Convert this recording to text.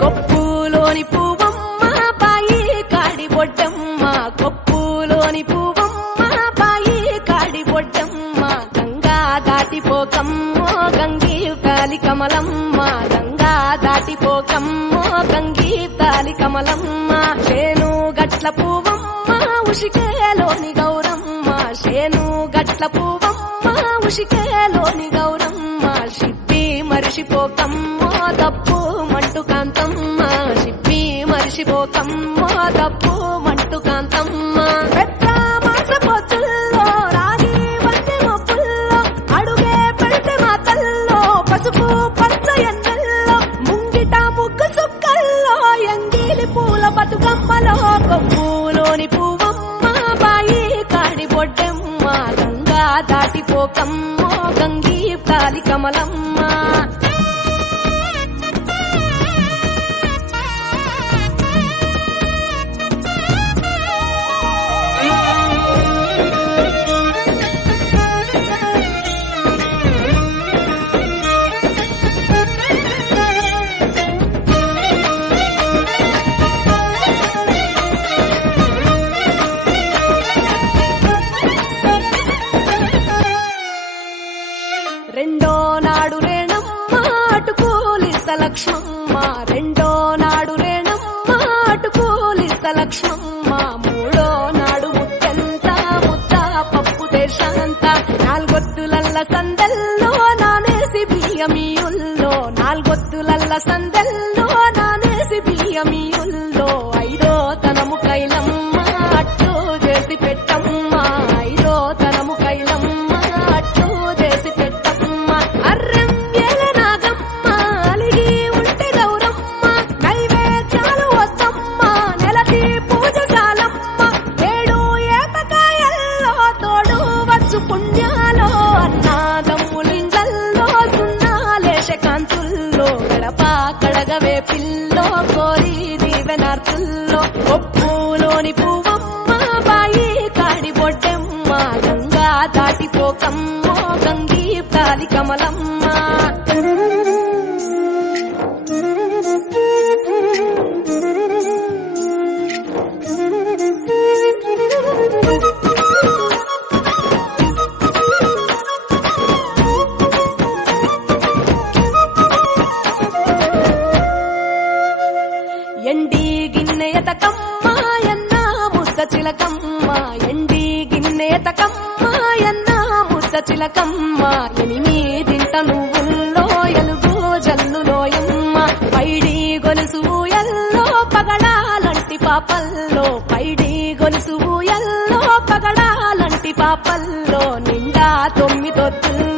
కొప్పులోని పువ్వమ్మ బాయి కాడి బొడ్డమ్మ, కొప్పులోని పువ్వమ్మ బాయి కాడి బొడ్డమ్మ, గంగా దాటిపోకమ్మో గంగీ కాలి కమలమ్మ, గంగా దాటిపోకమ్మో గంగీ కాలి కమలమ్మ, శేను గట్ల పువ్వమ్మ ఉషికేలోని గౌరమ్మ, శేను గట్ల పువ్వమ్మ ఉషికేలోని గౌరమ్మ, షిప్పి మరిషిపోకమ్మో తప్పు మంటు కాంతమ్మ, షిప్పి మరిషిపోకమ్మో తప్పు మంటు కాంతమ్మ, పెద్ద మాసపోతుల్లో రాగి వంటి మొప్పుల్లో అడుగే పెడితే మాతల్లో పసుపు పచ్చ ఎన్నెల్లో ముంగిట ముగ్గు సుక్కల్లో ఎంగిలి పూల బతుకమ్మలో, కొప్పులోని పువ్వమ్మ బాయి కాడి బొడ్డమ్మ, గంగా దాటిపోకమ్మో గంగీ కాలి కమలమ్మ. రెండో నాడు రేణమ్మ అటుకూలిస్త లక్ష్మమ్మ, రెండో నాడు రేణమ్మ అటుకూలిస్త లక్ష్మమ్మ, మూడో నాడు ముత్యంత ముద్ద పప్పు దేశంత, నాలుగొత్తులల్ల సందెల్లో నానేసి బియ్యమియుల్లో, నాలుగొత్తులల్ల సందెల్లో నానేసి బియ్యమియుల్లో, ఐదో తనము కైలమ్మ అట్టు చేసి పెట్టమ్మ, ఐదో తనము కైలమ్మ అట్టు చేసి పెట్టమ్మ, అర్రం ఏల నాగమ్మ అలిగి ఉంటే గౌరమ్మ, నైవేద్యాలు వద్దమ్మ నెలకి పూజ చాలమ్మ, ఏడు ఏపకాయల్లో తోడు వచ్చు పుణ్యాలో, అన్నాదమ్ములింగల్లో సున్నాలేశ కాంతుల్లో, గడప కడగవే పిల్లో కోరి దీవెనార్తుల్లో, కొప్పులోని పువ్వమ్మ బాయి కాడి బొడ్డమ్మ, గంగా దాటిపోకమ్మో గంగీ కాలి కమలమ్మ. ఎండి గిన్నెయతకమ్మ ఎన్న ముద్ద చిలకమ్మ, ఎండి గిన్నెయతకమ్మ ఎన్న ముద్ద చిలకమ్మ, ఎనిమిదింట నువ్వుల్లో ఎలుగు జల్లులోయమ్మ, పైడి గొలుసు ఎల్లో పగడాలంటి పాపల్లో, పైడి గొలుసు ఎల్లో పగడాలంటి పాపల్లో, నిండా తొమ్మిదొద్దుల్లో